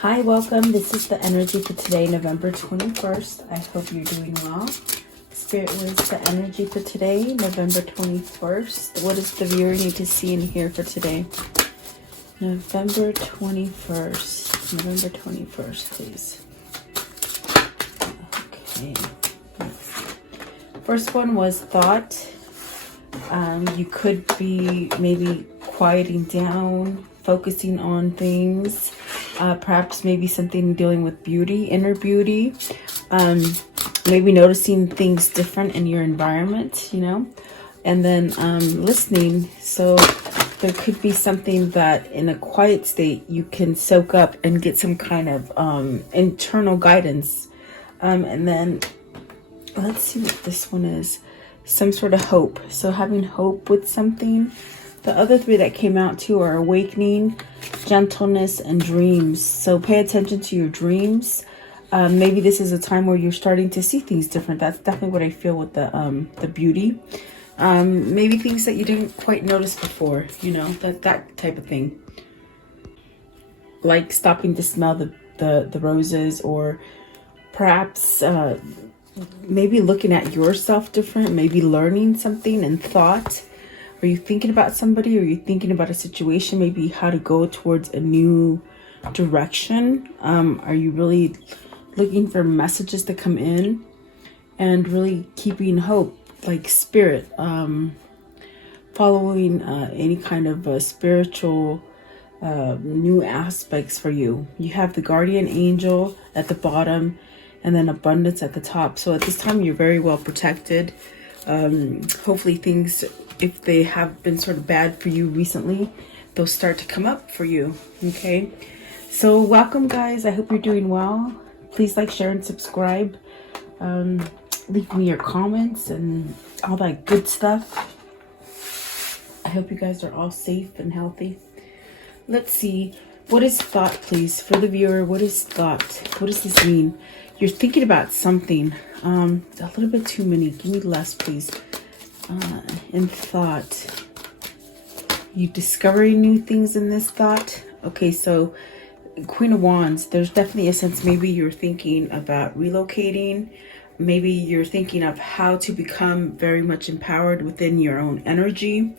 Hi, welcome. This is the energy for today, November 21st. I hope you're doing well. Spirit, what is the energy for today, November 21st? What does the viewer need to see and hear for today? November 21st. November 21st, please. Okay. First one was thought. You could be maybe quieting down, focusing on things. Perhaps maybe something dealing with beauty, inner beauty. Maybe noticing things different in your environment, and then listening. So there could be something that in a quiet state you can soak up and get some kind of internal guidance. And then let's see what this one is. Some sort of hope. So having hope with something. The other three that came out too are awakening, gentleness, and dreams. So pay attention to your dreams. Maybe this is a time where you're starting to see things different. That's definitely what I feel with the beauty. Maybe things that you didn't quite notice before, that type of thing. Like stopping to smell the roses, or perhaps maybe looking at yourself different, maybe learning something in thought. Are you thinking about somebody? Or are you thinking about a situation, maybe how to go towards a new direction? Are you really looking for messages to come in and really keeping hope, like spirit, following any kind of spiritual new aspects for you? You have the guardian angel at the bottom and then abundance at the top. So at this time, you're very well protected. Hopefully things, if they have been sort of bad for you recently, they'll start to come up for you. Okay, so welcome, guys. I hope you're doing well. Please like, share, and subscribe. Leave me your comments and all that good stuff. I hope you guys are all safe and healthy. Let's see, what is thought, please, for the viewer? What is thought? What does this mean? You're thinking about something. A little bit too many. Give me less, please. In thought, you discovering new things in this thought. Okay, so Queen of Wands, there's definitely a sense maybe you're thinking about relocating. Maybe you're thinking of how to become very much empowered within your own energy.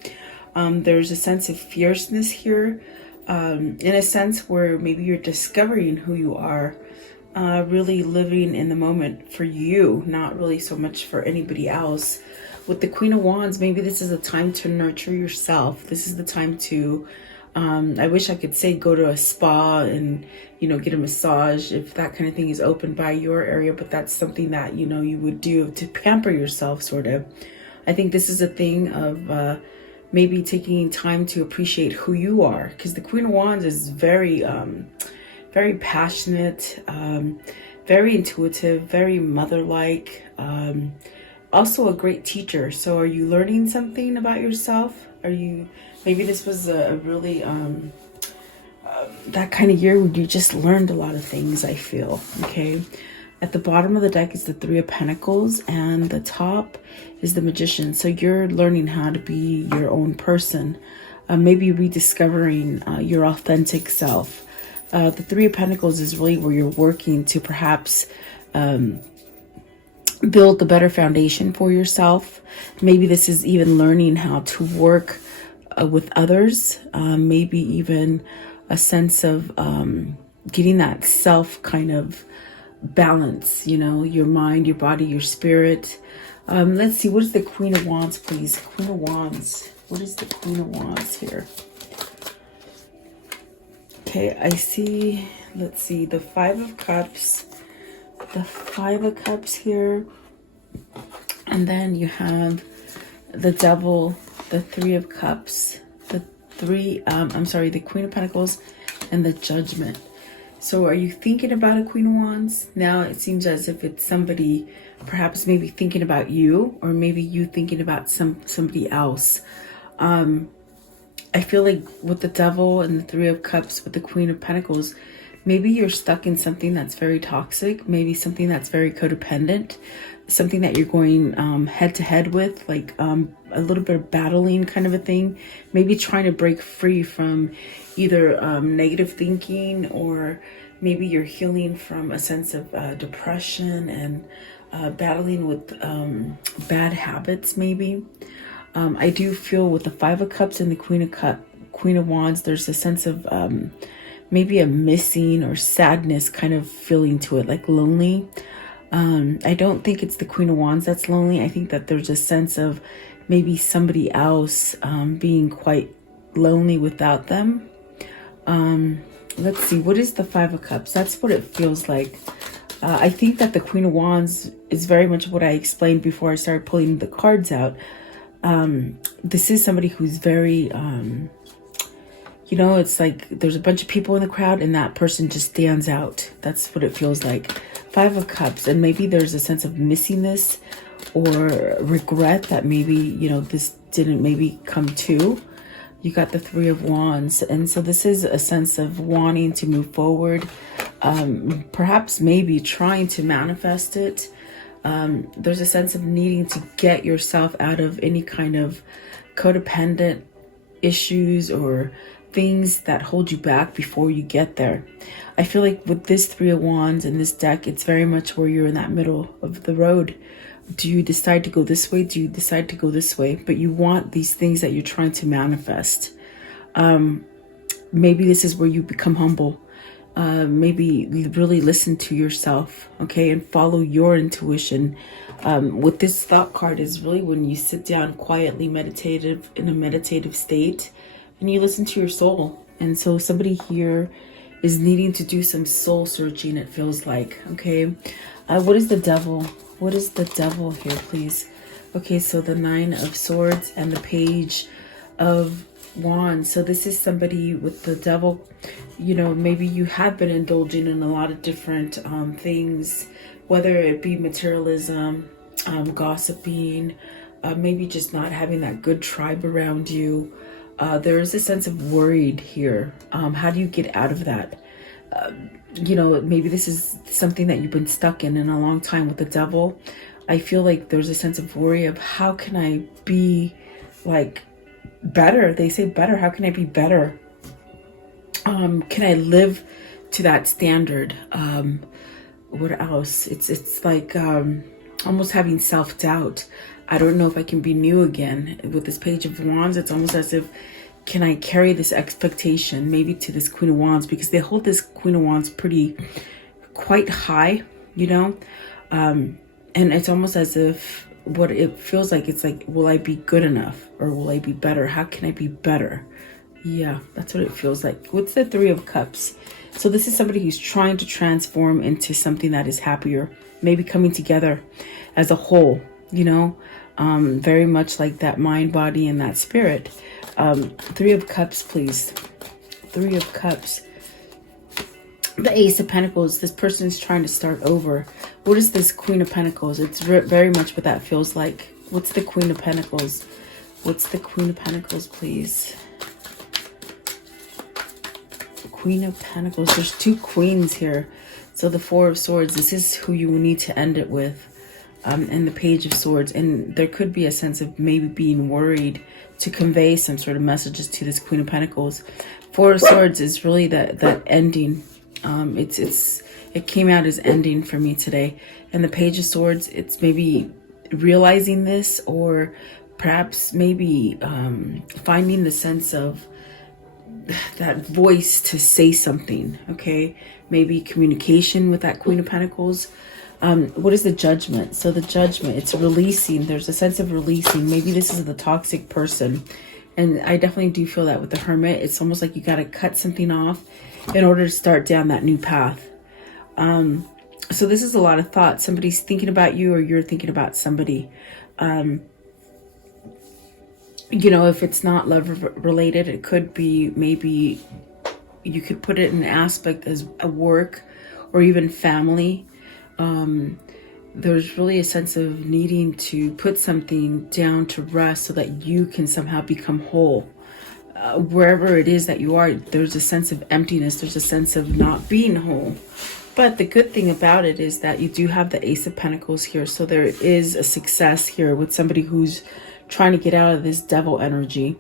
There's a sense of fierceness here, in a sense where maybe you're discovering who you are, really living in the moment for you, not really so much for anybody else. With the Queen of Wands, maybe this is a time to nurture yourself. This is the time to, I wish I could say go to a spa and, get a massage if that kind of thing is open by your area, but that's something that, you would do to pamper yourself, sort of. I think this is a thing of maybe taking time to appreciate who you are, because the Queen of Wands is very, very passionate, very intuitive, very mother-like, also a great teacher. So are you learning something about yourself? Maybe this was a really that kind of year where you just learned a lot of things, I feel. Okay, at the bottom of the deck is the Three of Pentacles, and the top is the Magician. So you're learning how to be your own person, maybe rediscovering your authentic self. The Three of Pentacles is really where you're working to perhaps build a better foundation for yourself. Maybe this is even learning how to work with others, maybe even a sense of getting that self kind of balance, your mind, your body, your spirit. Let's see, what is the Queen of Wands, please? Queen of Wands. What is the Queen of Wands here? Okay, I see, let's see, the Five of Cups. The Five of Cups here, and then you have the Devil, the Three of Cups, the Queen of Pentacles, and the Judgment. So are you thinking about a Queen of Wands? Now it seems as if it's somebody perhaps maybe thinking about you, or maybe you thinking about somebody else. I feel like with the Devil and the Three of Cups with the Queen of Pentacles, maybe you're stuck in something that's very toxic, maybe something that's very codependent, something that you're going head to head with, like a little bit of battling kind of a thing, maybe trying to break free from either negative thinking, or maybe you're healing from a sense of depression and battling with bad habits maybe. I do feel with the Five of Cups and the Queen of Wands, there's a sense of maybe a missing or sadness kind of feeling to it, like lonely. I don't think it's the Queen of Wands that's lonely. I think that there's a sense of maybe somebody else being quite lonely without them. Let's see, what is the Five of Cups? That's what it feels like. I think that the Queen of Wands is very much what I explained before I started pulling the cards out. This is somebody who's very, you know, it's like there's a bunch of people in the crowd and that person just stands out. That's what it feels like. Five of Cups, and maybe there's a sense of missingness or regret that maybe, you know, this didn't maybe come to. You got the Three of Wands, and so this is a sense of wanting to move forward, perhaps maybe trying to manifest it. There's a sense of needing to get yourself out of any kind of codependent issues or things that hold you back before you get there. I feel like with this Three of Wands in this deck, it's very much where you're in that middle of the road. Do you decide to go this way? Do you decide to go this way? But you want these things that you're trying to manifest. Maybe this is where you become humble. Maybe really listen to yourself, okay, and follow your intuition. With this thought card is really when you sit down quietly, in a meditative state, and you listen to your soul. And so somebody here is needing to do some soul searching, it feels like, okay. What is the Devil? What is the Devil here, please? Okay, so the Nine of Swords and the Page of Wands. So this is somebody with the Devil. You know, maybe you have been indulging in a lot of different things, whether it be materialism, gossiping, maybe just not having that good tribe around you. There is a sense of worried here. How do you get out of that? You know, maybe this is something that you've been stuck in a long time with the Devil. I feel like there's a sense of worry of how can I be like better? They say better. How can I be better? Can I live to that standard? What else? It's like almost having self-doubt. I don't know if I can be new again. With this Page of Wands, it's almost as if, can I carry this expectation maybe to this Queen of Wands? Because they hold this Queen of Wands quite high, you know? And it's almost as if what it feels like, it's like, will I be good enough? Or will I be better? How can I be better? Yeah, that's what it feels like. What's the Three of Cups? So this is somebody who's trying to transform into something that is happier, maybe coming together as a whole, you know, very much like that mind, body, and that spirit. Three of Cups, please. Three of Cups. The Ace of Pentacles. This person's trying to start over. What is this Queen of Pentacles? It's very much what that feels like. What's the Queen of Pentacles? What's the Queen of Pentacles, please? Queen of Pentacles. There's two queens here. So the Four of Swords. This is who you need to end it with. And the Page of Swords. And there could be a sense of maybe being worried to convey some sort of messages to this Queen of Pentacles. Four of Swords is really that ending. It came out as ending for me today. And the Page of Swords, it's maybe realizing this, or perhaps maybe finding the sense of that voice to say something, okay? Maybe communication with that Queen of Pentacles. What is the Judgment? So the Judgment, it's releasing. There's a sense of releasing. Maybe this is the toxic person. And I definitely do feel that with the Hermit. It's almost like you got to cut something off in order to start down that new path. So this is a lot of thought. Somebody's thinking about you, or you're thinking about somebody. You know, if it's not love related, it could be, maybe you could put it in an aspect as a work or even family. There's really a sense of needing to put something down to rest so that you can somehow become whole. Wherever it is that you are, there's a sense of emptiness. There's a sense of not being whole. But the good thing about it is that you do have the Ace of Pentacles here. So there is a success here with somebody who's trying to get out of this Devil energy.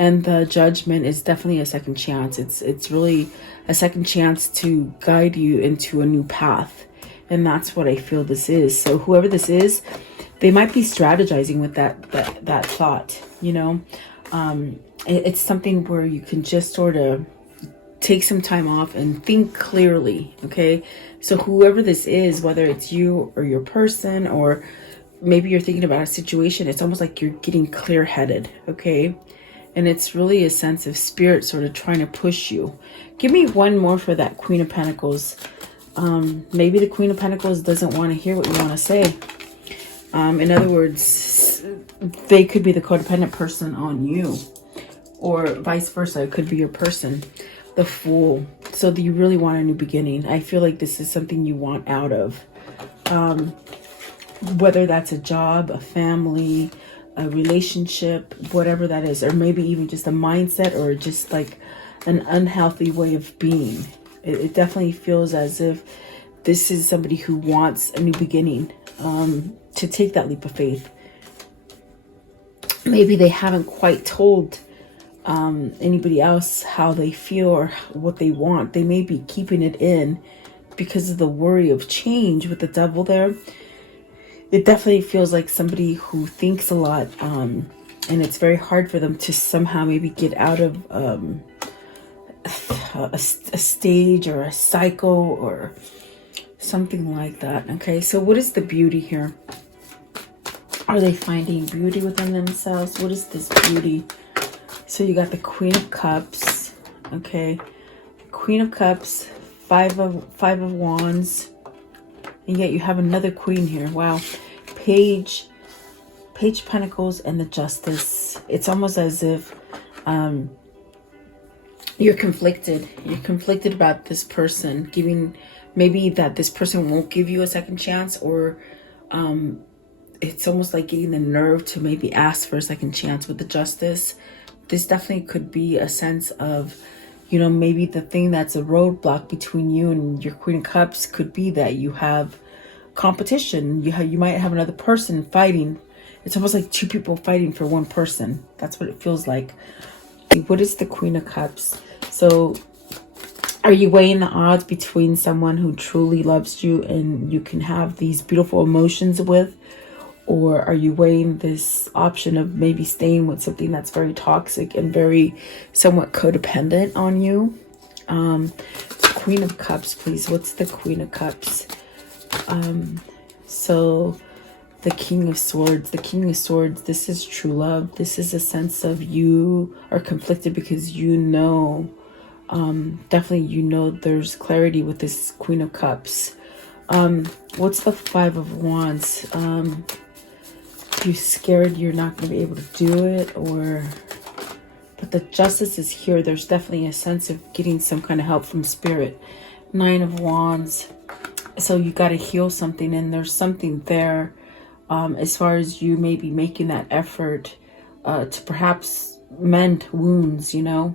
And the Judgment is definitely a second chance. It's really a second chance to guide you into a new path. And that's what I feel this is. So whoever this is, they might be strategizing with that thought, you know. It's something where you can just sort of take some time off and think clearly, okay? So whoever this is, whether it's you or your person, or maybe you're thinking about a situation, it's almost like you're getting clear-headed, okay? And it's really a sense of spirit sort of trying to push you. Give me one more for that Queen of Pentacles. Maybe the Queen of Pentacles doesn't want to hear what you want to say. In other words, they could be the codependent person on you, or vice versa. It could be your person, the Fool. So do you really want a new beginning? I feel like this is something you want out of. Whether that's a job, a family, a relationship, whatever that is, or maybe even just a mindset, or just like an unhealthy way of being. It definitely feels as if this is somebody who wants a new beginning, to take that leap of faith. Maybe they haven't quite told anybody else how they feel or what they want. They may be keeping it in because of the worry of change with the Devil there. It definitely feels like somebody who thinks a lot, and it's very hard for them to somehow maybe get out of a stage or a cycle or something like that. Okay, so what is the beauty here? Are they finding beauty within themselves? What is this beauty? So you got the Queen of Cups, okay, Queen of Cups, Five of Wands, and yet you have another Queen here. Wow. Page of Pentacles, and the Justice. It's almost as if you're conflicted. You're conflicted about this person, maybe that this person won't give you a second chance, or it's almost like getting the nerve to maybe ask for a second chance with the Justice. This definitely could be a sense of, you know, maybe the thing that's a roadblock between you and your Queen of Cups could be that you have competition. You might have another person fighting. It's almost like two people fighting for one person. That's what it feels like. What is the Queen of Cups? So are you weighing the odds between someone who truly loves you and you can have these beautiful emotions with, or are you weighing this option of maybe staying with something that's very toxic and very somewhat codependent on you? Queen of Cups, please. What's the Queen of Cups? So the King of Swords. The King of Swords, this is true love. This is a sense of you are conflicted because you know, definitely you know there's clarity with this Queen of Cups. What's the Five of Wands? You're scared you're not going to be able to do it, or... But the Justice is here. There's definitely a sense of getting some kind of help from Spirit. Nine of Wands. So you got to heal something, and there's something there as far as you maybe making that effort to perhaps mend wounds, you know.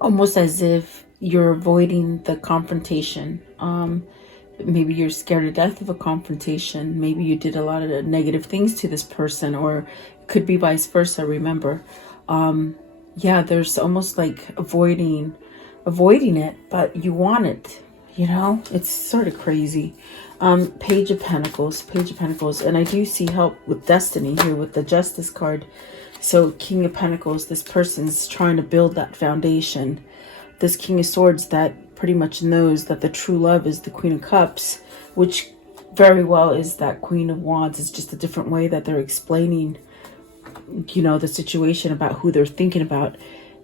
Almost as if you're avoiding the confrontation. Maybe you're scared to death of a confrontation. Maybe you did a lot of negative things to this person, or it could be vice versa, remember. Yeah, there's almost like avoiding it, but you want it, you know. It's sort of crazy. Page of Pentacles, Page of Pentacles. And I do see help with destiny here with the Justice card. So King of Pentacles, this person's trying to build that foundation. This King of Swords that pretty much knows that the true love is the Queen of Cups, which very well is that Queen of Wands. It's just a different way that they're explaining, you know, the situation about who they're thinking about.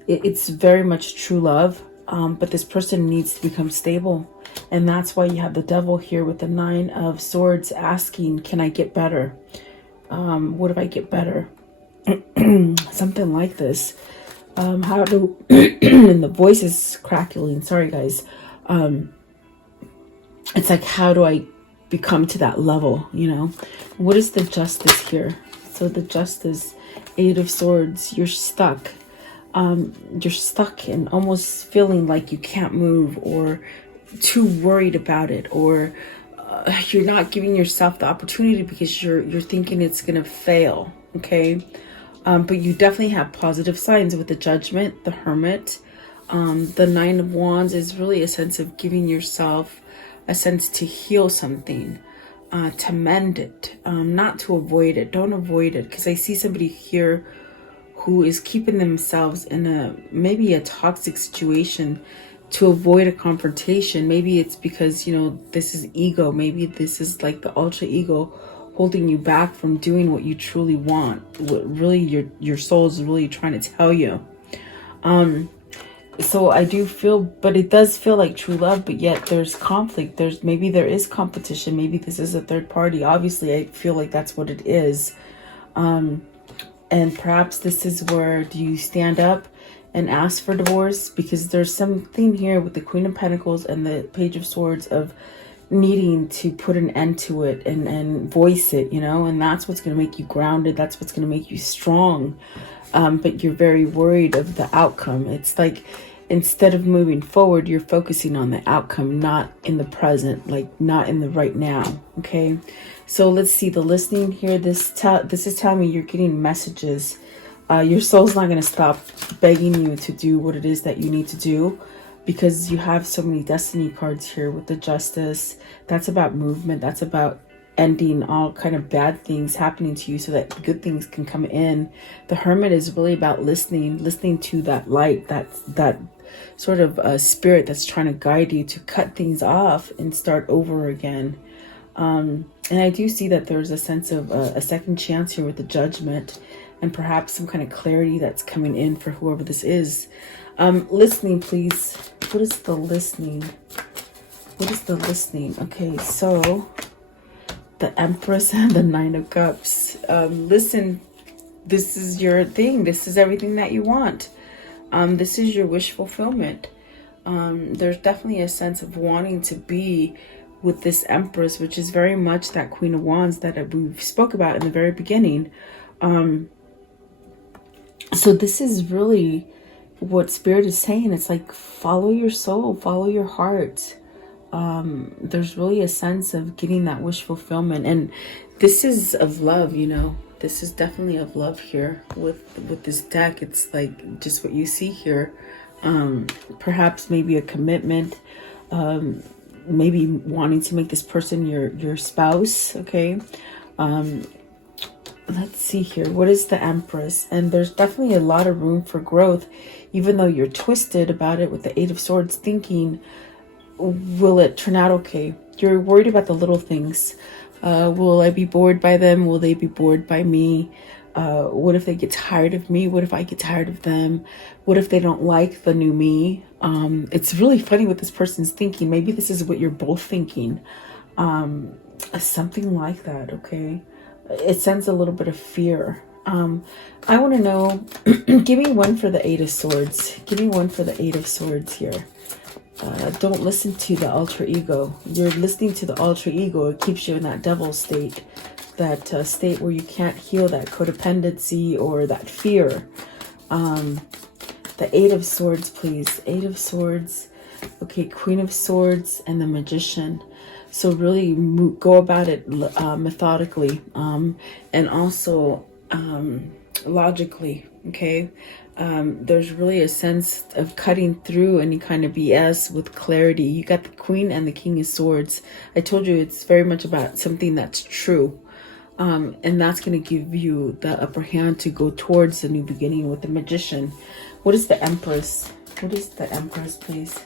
It's very much true love, but this person needs to become stable. And that's why you have the Devil here with the Nine of Swords asking, can I get better? What if I get better? Something like this. How do and the voice is crackling, sorry guys. It's like, how do I become to that level, you know? What is the Justice here? So the Justice, Eight of Swords. You're stuck and almost feeling like you can't move, or too worried about it, or you're not giving yourself the opportunity because you're thinking it's gonna fail. Okay. But you definitely have positive signs with the Judgment, the Hermit. The Nine of Wands is really a sense of giving yourself a sense to heal something, to mend it, not to avoid it. Don't avoid it, because I see somebody here who is keeping themselves in maybe a toxic situation to avoid a confrontation. Maybe it's because, you know, this is ego. Maybe this is like the ultra ego holding you back from doing what you truly want, what really your soul is really trying to tell you. So I do feel, but it does feel like true love, but yet there's conflict. Maybe there is competition. Maybe this is a third party. Obviously, I feel like that's what it is. And perhaps this is where, do you stand up and ask for divorce? Because there's something here with the Queen of Pentacles and the Page of Swords of needing to put an end to it and voice it, you know, and that's what's going to make you grounded. That's what's going to make you strong. But you're very worried of the outcome. It's like, instead of moving forward, you're focusing on the outcome, not in the present, like not in the right now. Okay. So let's see the listening here. This is telling me you're getting messages. Your soul's not going to stop begging you to do what it is that you need to do, because you have so many destiny cards here with the Justice. That's about movement. That's about ending all kind of bad things happening to you so that good things can come in. The Hermit is really about listening to that light, that sort of spirit that's trying to guide you to cut things off and start over again. And I do see that there's a sense of a second chance here with the Judgment, and perhaps some kind of clarity that's coming in for whoever this is. Listening, please. What is the listening? What is the listening? Okay, so the Empress and the Nine of Cups. Listen, this is your thing. This is everything that you want. This is your wish fulfillment. There's definitely a sense of wanting to be with this Empress, which is very much that Queen of Wands that we spoke about in the very beginning. So this is really what Spirit is saying. It's like, follow your soul, follow your heart. There's really a sense of getting that wish fulfillment, and this is of love, you know. This is definitely of love here with this deck. It's like just what you see here. Perhaps maybe a commitment, maybe wanting to make this person your spouse. Okay. Let's see here. What is the Empress? And there's definitely a lot of room for growth, even though you're twisted about it with the Eight of Swords, thinking, will it turn out okay? You're worried about the little things. Will I be bored by them? Will they be bored by me? What if they get tired of me? What if I get tired of them? What if they don't like the new me? It's really funny what this person's thinking. Maybe this is what you're both thinking. Something like that, okay? It sends a little bit of fear. I want to know, give me one for the Eight of Swords. Give me one for the Eight of Swords here. Don't listen to the ultra ego. You're listening to the ultra ego. It keeps you in that devil state, that state where you can't heal that codependency or that fear. The Eight of Swords, please. Eight of Swords. Okay, Queen of Swords and the Magician. So really go about it methodically, and also logically, okay? There's really a sense of cutting through any kind of BS with clarity. You got the Queen and the King of Swords. I told you it's very much about something that's true. And that's going to give you the upper hand to go towards the new beginning with the Magician. What is the Empress? What is the Empress, please?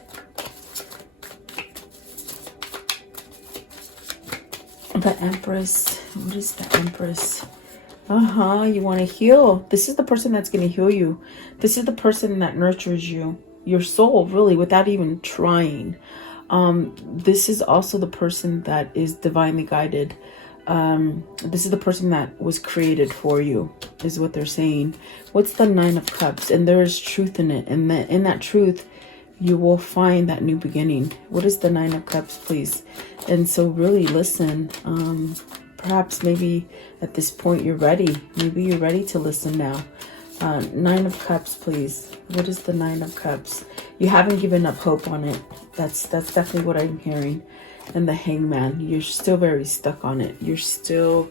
The Empress. What is the Empress? You want to heal. This is the person that's going to heal you. This is the person that nurtures you, your soul, really, without even trying. This is also the person that is divinely guided. This is the person that was created for you, is what they're saying. What's the Nine of Cups? And there is truth in it. And in that truth, you will find that new beginning. What is the Nine of Cups, please? And so really listen. Perhaps maybe at this point you're ready. Maybe you're ready to listen now. Nine of Cups, please. What is the Nine of Cups? You haven't given up hope on it. That's definitely what I'm hearing. And the Hangman, you're still very stuck on it. You're still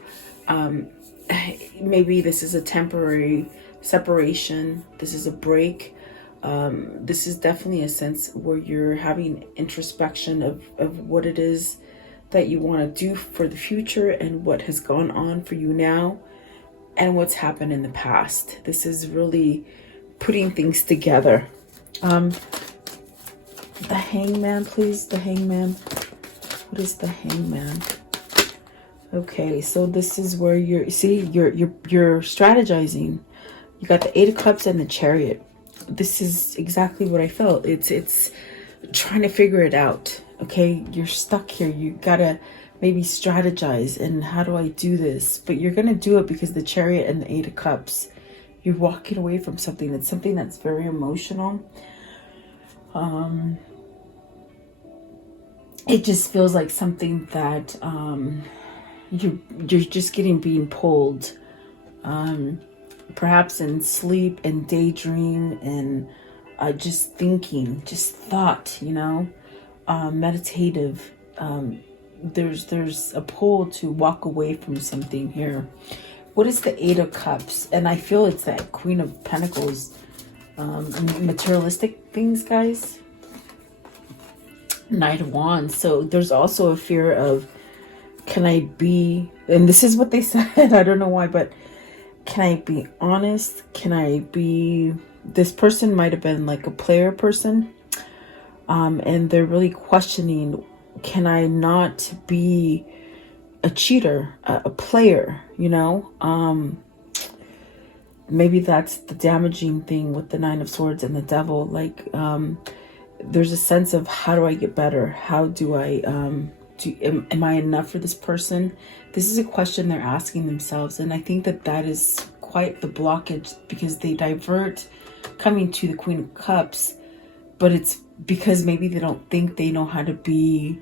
maybe this is a temporary separation. This is a break. This is definitely a sense where you're having introspection of what it is that you want to do for the future and what has gone on for you now and what's happened in the past. This is really putting things together. The Hangman, please. The Hangman. What is the Hangman? Okay, so this is where you're strategizing. You got the Eight of Cups and the Chariot. This is exactly what I felt. It's trying to figure it out. Okay, you're stuck here. You gotta maybe strategize, and how do I do this? But you're gonna do it because the Chariot and the Eight of Cups, you're walking away from something. It's something that's very emotional. It just feels like something that you're just being pulled, perhaps in sleep and daydream and just thinking, just thought, you know, meditative. There's a pull to walk away from something here. What is the Eight of Cups? And I feel it's that Queen of Pentacles, materialistic things, guys. Knight of Wands. So there's also a fear of, can I be, and this is what they said, I don't know why, but can I be honest? Can I be, this person might have been like a player person, and they're really questioning, can I not be a cheater, a player, you know? Maybe that's the damaging thing with the Nine of Swords and the Devil. Like, there's a sense of, how do I get better? How do I, am I enough for this person? This is a question they're asking themselves. And I think that that is quite the blockage, because they divert coming to the Queen of Cups, but it's because maybe they don't think they know how to be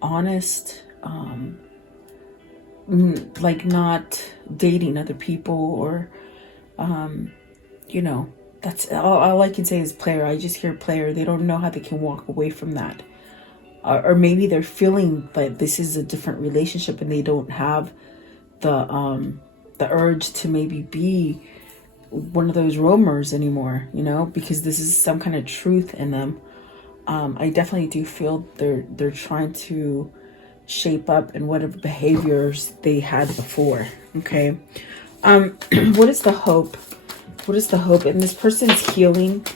honest, like not dating other people, or, you know, that's all I can say is player. I just hear player. They don't know how they can walk away from that. Or maybe they're feeling that this is a different relationship and they don't have the urge to maybe be one of those roamers anymore, you know, because this is some kind of truth in them. I definitely do feel they're trying to shape up in whatever behaviors they had before. Okay. What is the hope? What is the hope? And this person's healing.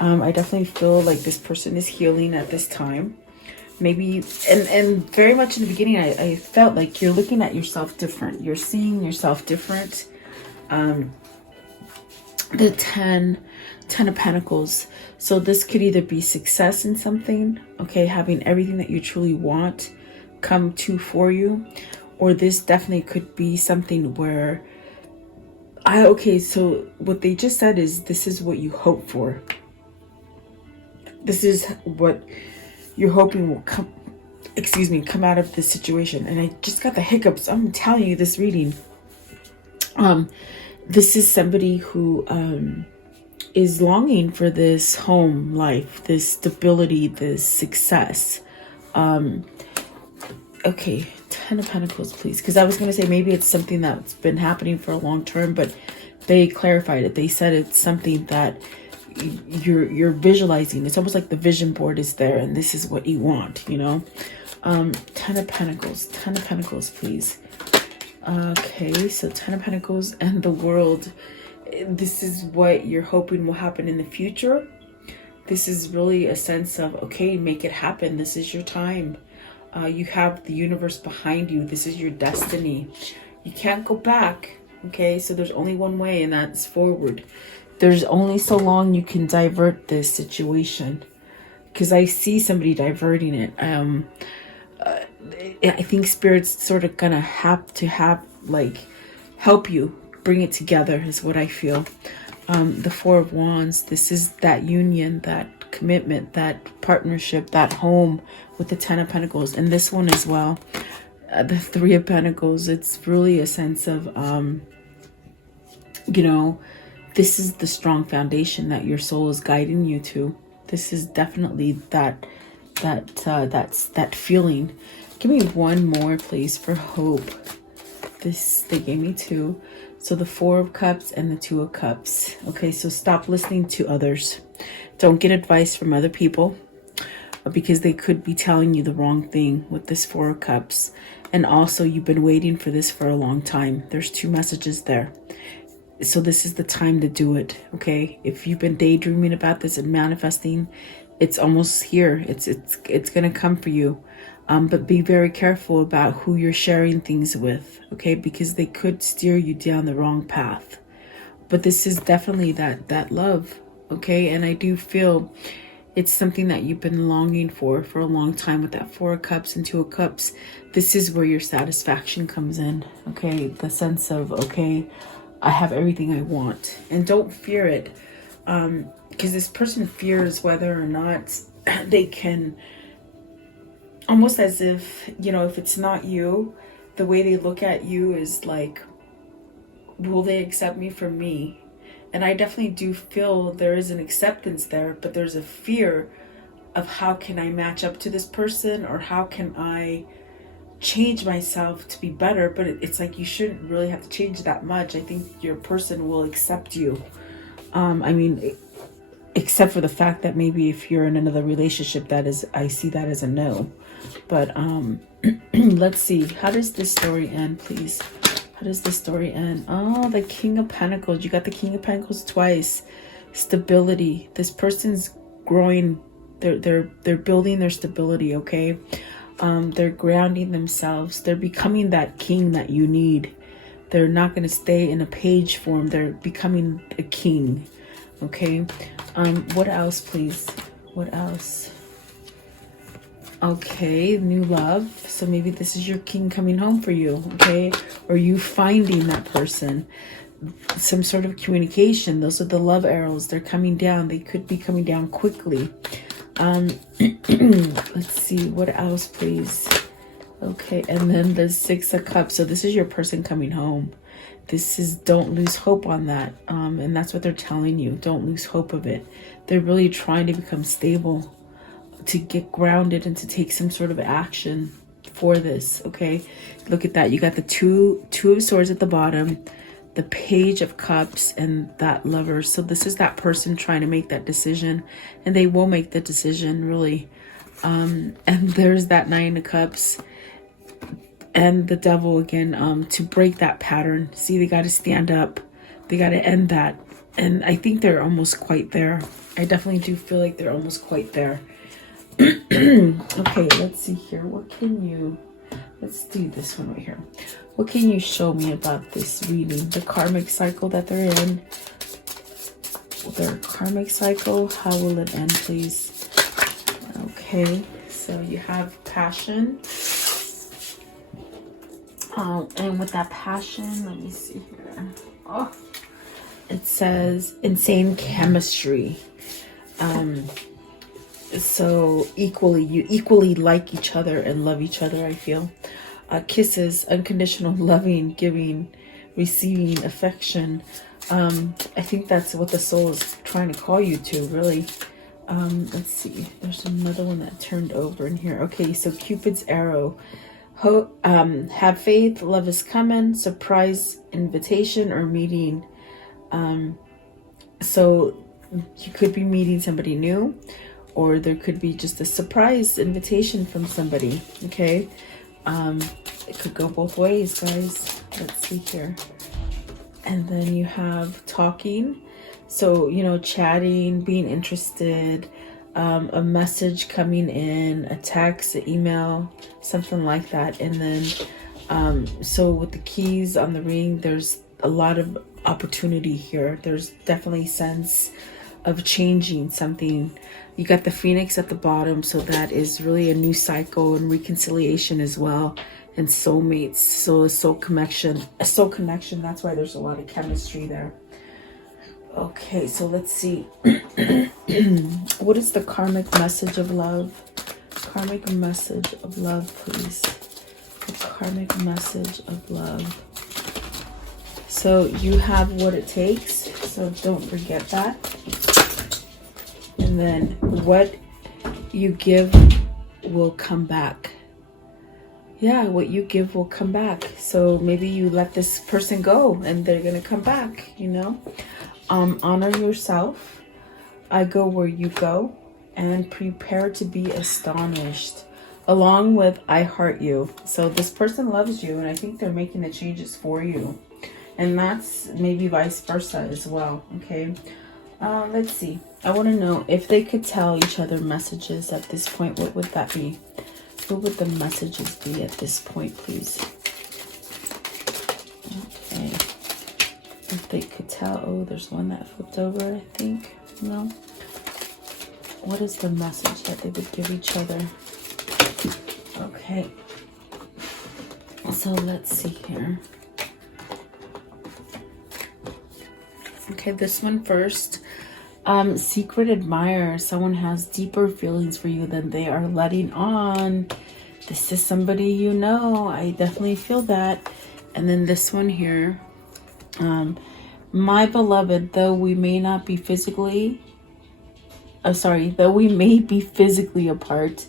I definitely feel like this person is healing at this time. Maybe, and very much in the beginning, I felt like you're looking at yourself different. You're seeing yourself different. The 10 of Pentacles. So this could either be success in something, okay, having everything that you truly want come to for you, or this definitely could be something where okay, so what they just said is, this is what you hope for. This is what you're hoping will come, come out of this situation. And I just got the hiccups. I'm telling you, this reading. This is somebody who is longing for this home life, this stability, this success. Okay, 10 of Pentacles, please. Because I was going to say maybe it's something that's been happening for a long term, but they clarified it. They said it's something that you're visualizing. It's almost like the vision board is there and this is what you want, you know. 10 of Pentacles. 10 of Pentacles, please. Okay, so 10 of Pentacles and the World. This is what you're hoping will happen in the future. This is really a sense of, okay, make it happen. This is your time. You have the universe behind you. This is your destiny. You can't go back. Okay, so there's only one way, and that's forward. There's only so long you can divert this situation, because I see somebody diverting it. I think Spirit's sort of gonna have to help you bring it together, is what I feel. The Four of Wands. This is that union, that commitment, that partnership, that home with the 10 of Pentacles, and this one as well. The Three of Pentacles. It's really a sense of, you know, this is the strong foundation that your soul is guiding you to. This is definitely that feeling. Give me one more, please, for hope. They gave me 2. So the 4 of Cups and the 2 of Cups. Okay, so stop listening to others. Don't get advice from other people, because they could be telling you the wrong thing with this 4 of Cups. And also, you've been waiting for this for a long time. There's 2 messages there. So this is the time to do it, okay? If you've been daydreaming about this and manifesting, it's almost here. It's going to come for you. But be very careful about who you're sharing things with, okay? Because they could steer you down the wrong path. But this is definitely that love, okay? And I do feel it's something that you've been longing for a long time with that 4 of Cups and 2 of Cups. This is where your satisfaction comes in, okay? The sense of, okay, I have everything I want. And don't fear it, because this person fears whether or not they can, almost as if, you know, if it's not you, the way they look at you is like, will they accept me for me? And I definitely do feel there is an acceptance there, but there's a fear of how can I match up to this person, or how can I change myself to be better. But it's like you shouldn't really have to change that much. I think your person will accept you. I mean, except for the fact that maybe if you're in another relationship, that is, I see that as a no. But let's see, how does this story end, please? How does this story end? Oh, the King of Pentacles. You got the King of Pentacles twice. Stability. This person's growing. They're building their stability, okay? They're grounding themselves. They're becoming that king that you need. They're not going to stay in a page form. They're becoming a king, okay? What else, please? What else? Okay, new love. So maybe this is your king coming home for you, okay? Or you finding that person. Some sort of communication. Those are the love arrows. They're coming down. They could be coming down quickly. Let's see, what else, please? Okay, and then the 6 of Cups. So this is your person coming home. This is, don't lose hope on that. And that's what they're telling you. Don't lose hope of it. They're really trying to become stable, to get grounded, and to take some sort of action for this, okay? Look at that. You got the two of Swords at the bottom, the Page of Cups, and that Lover. So this is that person trying to make that decision, and they will make the decision, really. And there's that 9 of Cups and the Devil again, to break that pattern. See, they got to stand up. They got to end that. And I think they're almost quite there. I definitely do feel like they're almost quite there. Okay, let's see here. What can you, let's do this one right here. What can you show me about this reading? The karmic cycle that they're in. Their karmic cycle. How will it end, please? Okay, so you have passion. And with that passion, let me see here. Oh, it says insane chemistry. So you equally like each other and love each other, I feel. Kisses, unconditional loving, giving, receiving affection. I think that's what the soul is trying to call you to, really. Let's see. There's another one that turned over in here. Okay, so Cupid's arrow. Have faith, love is coming, surprise invitation or meeting. So you could be meeting somebody new, or there could be just a surprise invitation from somebody, okay? It could go both ways, guys. Let's see here. And then you have talking. So, you know, chatting, being interested, a message coming in, a text, an email, something like that. And then, so with the keys on the ring, there's a lot of opportunity here. There's definitely sense of changing something. You got the Phoenix at the bottom, so that is really a new cycle and reconciliation as well, and soulmates. So a soul connection, that's why there's a lot of chemistry there. Okay, so let's see. What is the karmic message of love? Karmic message of love, please. The karmic message of love. So you have what it takes, so don't forget that. And then what you give will come back. yeah, what you give will come back. So maybe you let this person go and they're gonna come back, you know. Honor yourself. I go where you go, and prepare to be astonished, along with I heart you. So this person loves you, and I think they're making the changes for you, and that's maybe vice versa as well. Okay, let's see. I want to know if they could tell each other messages at this point. What would that be? What would the messages be at this point, please? Okay. If they could tell. Oh, there's one that flipped over, I think. No. What is the message that they would give each other? Okay. So let's see here. Okay, this one first. Secret admirer. Someone has deeper feelings for you than they are letting on. This is somebody you know. I definitely feel that. And then this one here. My beloved, though we may not be physically, though we may be physically apart,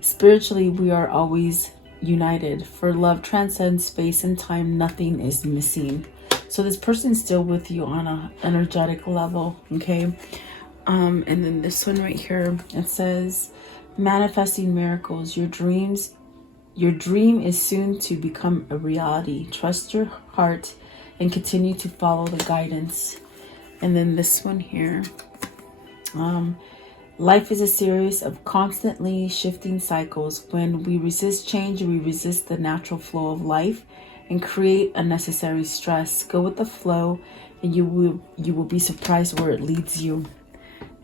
spiritually we are always united. For love transcends space and time, nothing is missing. So this person's still with you on an energetic level, okay? And then this one right here, it says, manifesting miracles. Your dream is soon to become a reality. Trust your heart and continue to follow the guidance. And then this one here, life is a series of constantly shifting cycles. When we resist change, we resist the natural flow of life and create unnecessary stress. Go with the flow and you will be surprised where it leads you.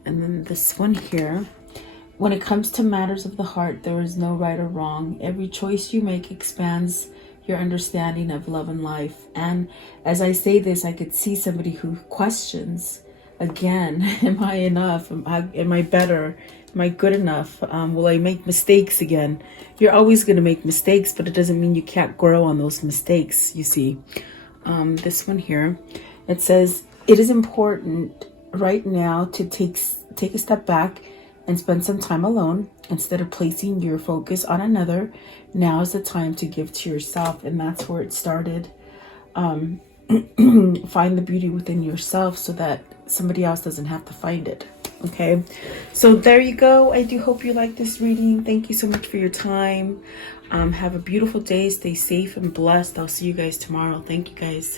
And then this one here, when it comes to matters of the heart, there is no right or wrong. Every choice you make expands your understanding of love and life. And as I say this, I could see somebody who questions again, am I enough? Am I better? Am I good enough? Will I make mistakes again? You're always going to make mistakes, but it doesn't mean you can't grow on those mistakes, you see. This one here, it says, it is important right now to take a step back and spend some time alone. Instead of placing your focus on another, now is the time to give to yourself. And that's where it started. Find the beauty within yourself so that somebody else doesn't have to find it. Okay, so there you go. I do hope you like this reading. Thank you so much for your time. Have a beautiful day. Stay safe and blessed. I'll see you guys tomorrow. Thank you guys.